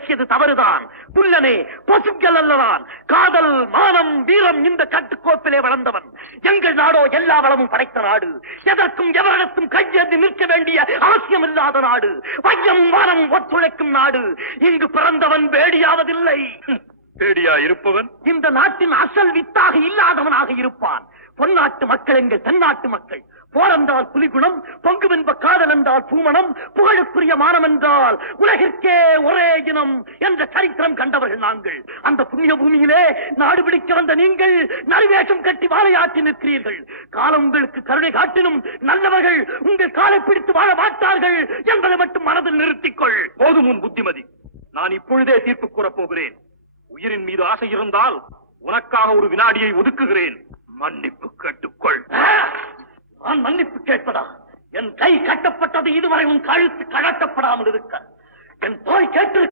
பேசியது தவறுதான். புல்லனே பசுக்கள் அல்லதான் காதல் மானம் வீரம் இந்த கட்டுக்கோப்பிலே வளர்ந்தவன். எங்கள் நாடோ எல்லா வளமும் படைத்த நாடு. எதற்கும் எவரிடத்தும் கையேந்தி நிற்க வேண்டிய அவசியம் இல்லாத நாடு. வையம் வானம் ஒத்துழைக்கும் நாடு. இங்கு பிறந்தவன் வேடியாவதில்லை தேடியா இருப்பவன்? இந்த நாட்டின் அசல் வித்தாக இல்லாதவனாக இருப்பான். பொன்னாட்டு மக்கள் எங்கள் தென்னாட்டு மக்கள். போரென்றால் புலிகுணம் பொங்குவென்ப என்றால் பூமணம் புகழுக்குரிய மானம் என்றால் உலகிற்கே ஒரே இனம் என்ற சரித்திரம் கண்டவர்கள் நாங்கள். அந்த புண்ணிய பூமியிலே நாடு பிடிக்க வந்த நீங்கள் நறுவேஷம் கட்டி வாழையாற்றி நிற்கிறீர்கள். காலம் உங்களுக்கு கருணை காட்டினும் நல்லவர்கள் உங்கள் காலை பிடித்து வாழ மாட்டார்கள் என்பதை மட்டும் மனதில் நிறுத்திக்கொள். போதும் உன் புத்திமதி. நான் இப்பொழுதே தீர்ப்பு கூறப் போகிறேன். உயிரின் மீது ஆசை இருந்தால் உனக்காக ஒரு வினாடியை ஒதுக்குகிறேன். மன்னிப்பு கேட்டுக்கொள்! நான் மன்னிப்பு கேட்பதா? என் கை கட்டப்பட்டது இதுவரை உன் கழுத்து கழட்டப்படாமல் இருக்க. என் தோல் கேட்டு